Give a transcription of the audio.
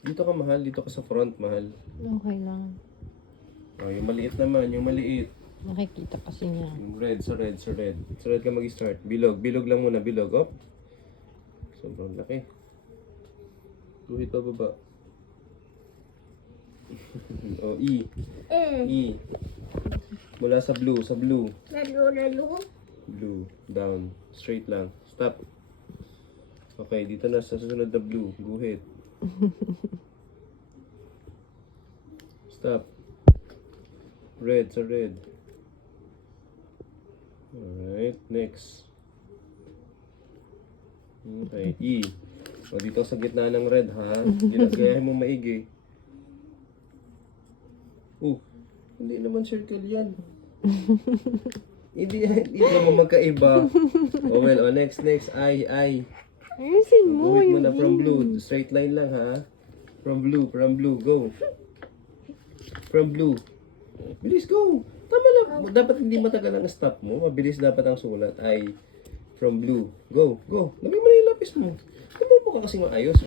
Dito ka, mahal. Dito ka sa front, mahal. Okay lang. Oh, yung maliit naman, yung maliit. Nakikita kasi niya. Yung red, sa red, sa red. Sa red ka mag-start. Bilog, bilog lang muna, bilog. Op. Sobrang laki. Guhit pa baba. Oh, E. E. Mula sa blue, sa blue. Lalo. Blue, down. Straight lang. Stop. Okay, dito na sa susunod na blue. Guhit. Stop. Red, sa red. Alright, next. Okay, E. O, dito sa gitna ng red, ha? Ginagayahin mo maigi. Hindi naman circle yan. hindi naman magkaiba. Oh, well, next. I. Ayusin mo Guhit mo yung na from blue. Straight line lang, ha? From blue, go. From blue. Bilis, go. Tama lang. Dapat hindi matagal ang stop mo. Mabilis dapat ang sulat. I. From blue. Go. Lagay mo na yung lapis mo. Tumulpo ka kasi maayos.